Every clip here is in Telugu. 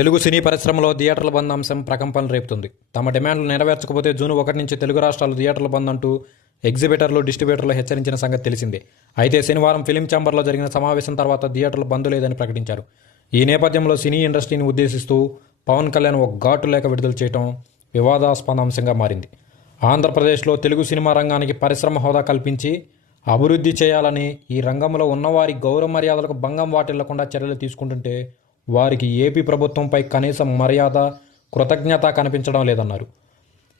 తెలుగు సినీ పరిశ్రమలో థియేటర్ల బంద్ అంశం ప్రకంపనలు రేపుతుంది. తమ డిమాండ్లు నెరవేర్చకపోతే జూన్ 1 నుంచి తెలుగు రాష్ట్రాలు థియేటర్ల బంద్ అంటూ ఎగ్జిబిటర్లు, డిస్ట్రిబ్యూటర్లు హెచ్చరించిన సంగతి తెలిసిందే. అయితే శనివారం ఫిలిం ఛాంబర్లో జరిగిన సమావేశం తర్వాత థియేటర్ల బంద్ లేదని ప్రకటించారు. ఈ నేపథ్యంలో సినీ ఇండస్ట్రీని ఉద్దేశిస్తూ పవన్ కళ్యాణ్ ఒక ఘాటు లేఖ విడుదల చేయడం వివాదాస్పద అంశంగా మారింది. ఆంధ్రప్రదేశ్లో తెలుగు సినిమా రంగానికి పరిశ్రమ హోదా కల్పించి అభివృద్ధి చేయాలని, ఈ రంగంలో ఉన్నవారి గౌరవ మర్యాదలకు భంగం వాటిల్లకుండా చర్యలు తీసుకుంటుంటే వారికి ఏపీ ప్రభుత్వంపై కనీసం మర్యాద, కృతజ్ఞత కనిపించడం లేదన్నారు.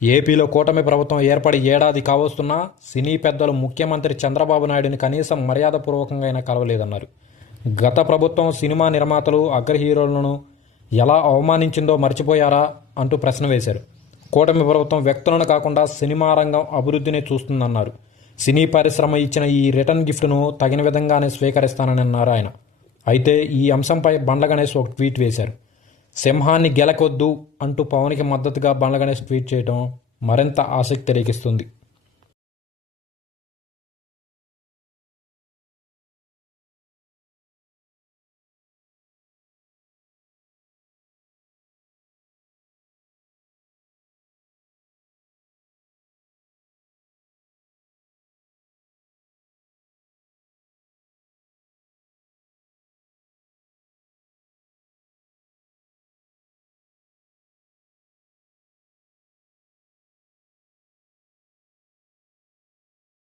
ఏపీలో కూటమి ప్రభుత్వం ఏర్పడి ఏడాది కావస్తున్నా సినీ పెద్దలు ముఖ్యమంత్రి చంద్రబాబు నాయుడిని కనీసం మర్యాదపూర్వకంగా అయినా కలవలేదన్నారు. గత ప్రభుత్వం సినిమా నిర్మాతలు, అగ్ర హీరోలను ఎలా అవమానించిందో మర్చిపోయారా అంటూ ప్రశ్న వేశారు. కూటమి ప్రభుత్వం వ్యక్తులను కాకుండా సినిమా రంగం అభివృద్ధిని చూస్తుందన్నారు. సినీ పరిశ్రమ ఇచ్చిన ఈ రిటర్న్ గిఫ్ట్ను తగిన విధంగానే స్వీకరిస్తానని అన్నారు ఆయన. అయితే ఈ అంశంపై బండ్ల గణేష్ ఒక ట్వీట్ వేశారు. సింహాన్ని గెలకొద్దు అంటూ పవన్కి మద్దతుగా బండ్ల గణేష్ ట్వీట్ చేయడం మరింత ఆసక్తి రేగిస్తుంది.